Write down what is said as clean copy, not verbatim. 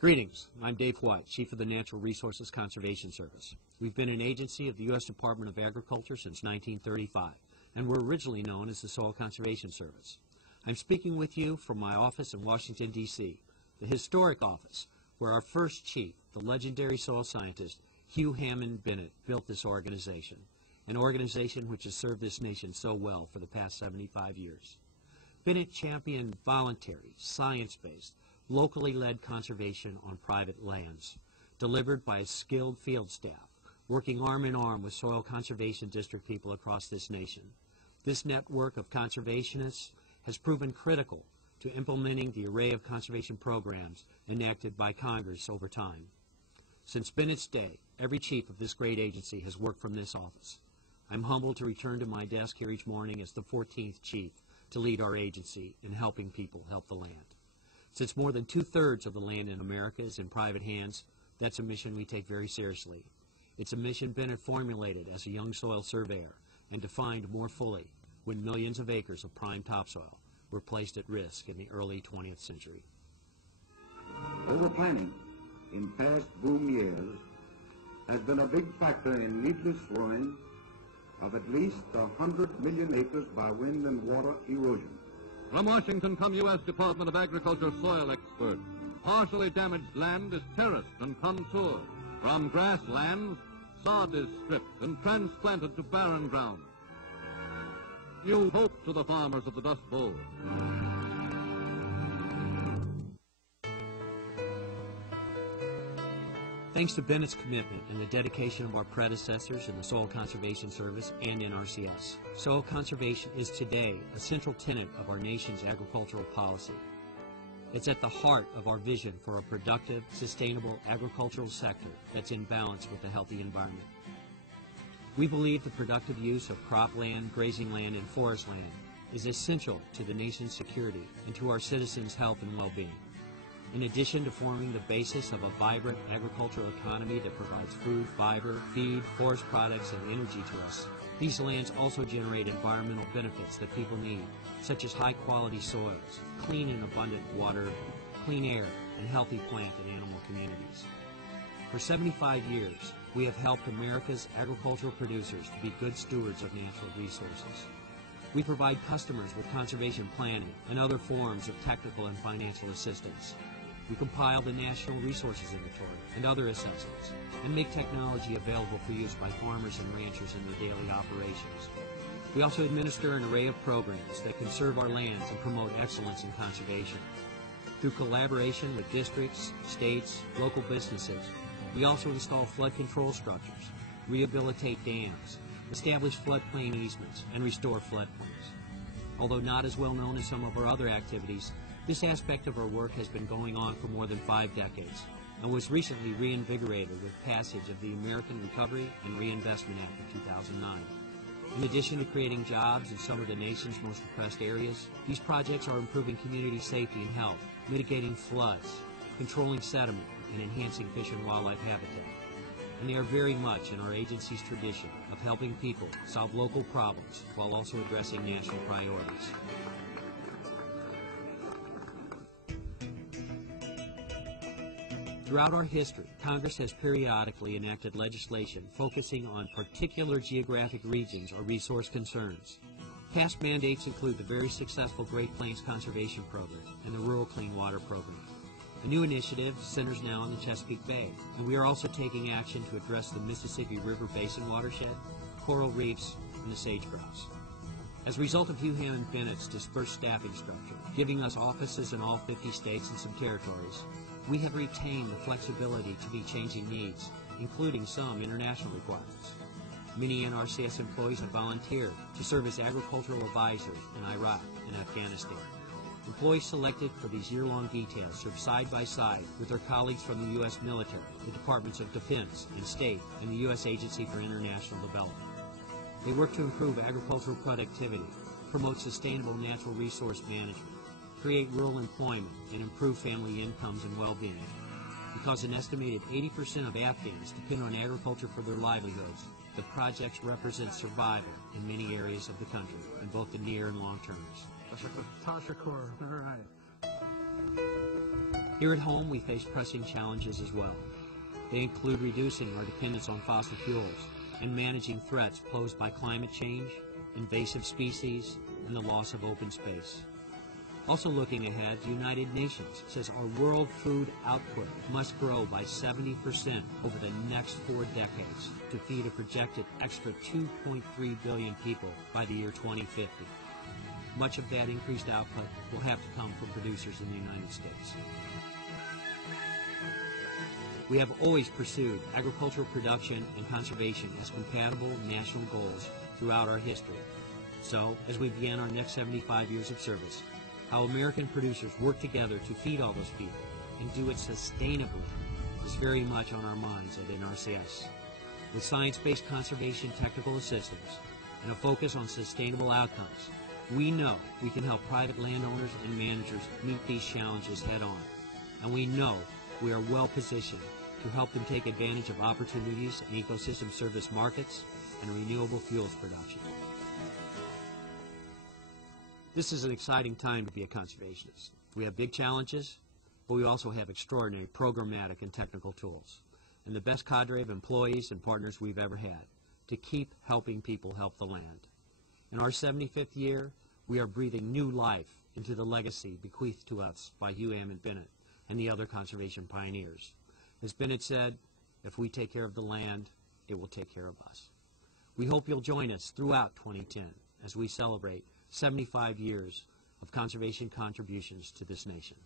Greetings. I'm Dave White, Chief of the Natural Resources Conservation Service. We've been an agency of the U.S. Department of Agriculture since 1935, and we're originally known as the Soil Conservation Service. I'm speaking with you from my office in Washington, D.C., the historic office where our first chief, the legendary soil scientist Hugh Hammond Bennett, built this organization, an organization which has served this nation so well for the past 75 years. Bennett championed voluntary, science-based, locally led conservation on private lands, delivered by a skilled field staff, working arm in arm with soil conservation district people across this nation. This network of conservationists has proven critical to implementing the array of conservation programs enacted by Congress over time. Since Bennett's day, every chief of this great agency has worked from this office. I'm humbled to return to my desk here each morning as the 14th chief to lead our agency in helping people help the land. Since more than two-thirds of the land in America is in private hands, that's a mission we take very seriously. It's a mission Bennett formulated as a young soil surveyor and defined more fully when millions of acres of prime topsoil were placed at risk in the early 20th century. Overplanting in past boom years has been a big factor in needless slowing of at least 100 million acres by wind and water erosion. From Washington come U.S. Department of Agriculture soil experts. Partially damaged land is terraced and contoured. From grasslands, sod is stripped and transplanted to barren ground. New hope to the farmers of the Dust Bowl. Thanks to Bennett's commitment and the dedication of our predecessors in the Soil Conservation Service and NRCS, soil conservation is today a central tenet of our nation's agricultural policy. It's at the heart of our vision for a productive, sustainable agricultural sector that's in balance with a healthy environment. We believe the productive use of cropland, grazing land, and forest land is essential to the nation's security and to our citizens' health and well-being. In addition to forming the basis of a vibrant agricultural economy that provides food, fiber, feed, forest products, and energy to us, these lands also generate environmental benefits that people need, such as high-quality soils, clean and abundant water, clean air, and healthy plant and animal communities. For 75 years, we have helped America's agricultural producers to be good stewards of natural resources. We provide customers with conservation planning and other forms of technical and financial assistance. We compile the National Resources Inventory and other assessments and make technology available for use by farmers and ranchers in their daily operations. We also administer an array of programs that conserve our lands and promote excellence in conservation. Through collaboration with districts, states, local businesses, we also install flood control structures, rehabilitate dams, establish floodplain easements, and restore floodplains. Although not as well known as some of our other activities, this aspect of our work has been going on for more than 5 decades and was recently reinvigorated with passage of the American Recovery and Reinvestment Act of 2009. In addition to creating jobs in some of the nation's most depressed areas, these projects are improving community safety and health, mitigating floods, controlling sediment, and enhancing fish and wildlife habitat. And they are very much in our agency's tradition of helping people solve local problems while also addressing national priorities. Throughout our history, Congress has periodically enacted legislation focusing on particular geographic regions or resource concerns. Past mandates include the very successful Great Plains Conservation Program and the Rural Clean Water Program. The new initiative centers now on the Chesapeake Bay, and we are also taking action to address the Mississippi River Basin watershed, coral reefs, and the sage-grouse. As a result of Hugh Hammond Bennett's dispersed staffing structure, giving us offices in all 50 states and some territories, we have retained the flexibility to meet changing needs, including some international requirements. Many NRCS employees have volunteered to serve as agricultural advisors in Iraq and Afghanistan. Employees selected for these year-long details serve side by side with their colleagues from the U.S. military, the Departments of Defense and State, and the U.S. Agency for International Development. They work to improve agricultural productivity, promote sustainable natural resource management, create rural employment, and improve family incomes and well-being. Because an estimated 80% of Afghans depend on agriculture for their livelihoods, the projects represent survival in many areas of the country, in both the near and long terms. Tasha Kaur, all right. Here at home, we face pressing challenges as well. They include reducing our dependence on fossil fuels and managing threats posed by climate change, invasive species, and the loss of open space. Also looking ahead, the United Nations says our world food output must grow by 70% over the next 4 decades to feed a projected extra 2.3 billion people by the year 2050. Much of that increased output will have to come from producers in the United States. We have always pursued agricultural production and conservation as compatible national goals throughout our history. So, as we begin our next 75 years of service, how American producers work together to feed all those people and do it sustainably is very much on our minds at NRCS. With science-based conservation technical assistance and a focus on sustainable outcomes, we know we can help private landowners and managers meet these challenges head-on. And we know we are well positioned to help them take advantage of opportunities in ecosystem service markets and renewable fuels production. This is an exciting time to be a conservationist. We have big challenges, but we also have extraordinary programmatic and technical tools, and the best cadre of employees and partners we've ever had to keep helping people help the land. In our 75th year, we are breathing new life into the legacy bequeathed to us by Hugh Ammon Bennett and the other conservation pioneers. As Bennett said, if we take care of the land, it will take care of us. We hope you'll join us throughout 2010 as we celebrate 75 years of conservation contributions to this nation.